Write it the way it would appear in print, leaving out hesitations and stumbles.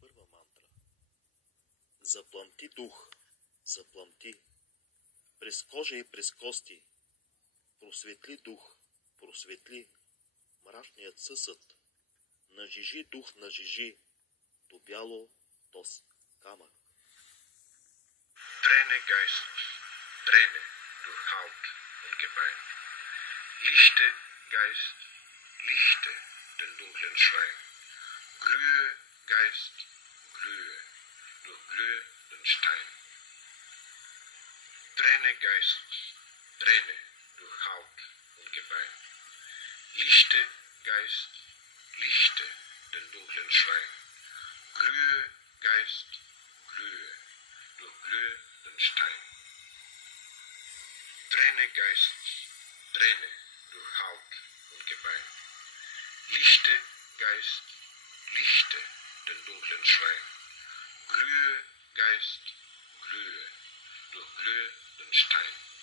41 мантра. Запламти дух, запламти, през кожа и през кости, просветли дух, просветли мрачният съсъд, нажижи дух, нажижи, до бяло, то с камък. Trenne Geist, trenne durch Haut und Gebein. Lichte Geist, lichte den dunklen Schrein. Glühe Geist, glühe, durchglühe den Stein. Trenne Geist, trenne durch Haut und Gebein. Lichte Geist, lichte den dunklen Schrein. Glühe Geist, glühe, durchglühe den Stein. Trenne Geist, trenne durch Haut und Gebein. Lichte Geist, lichte den dunklen Schrein. Glühe Geist, glühe, durchglühe den Stein.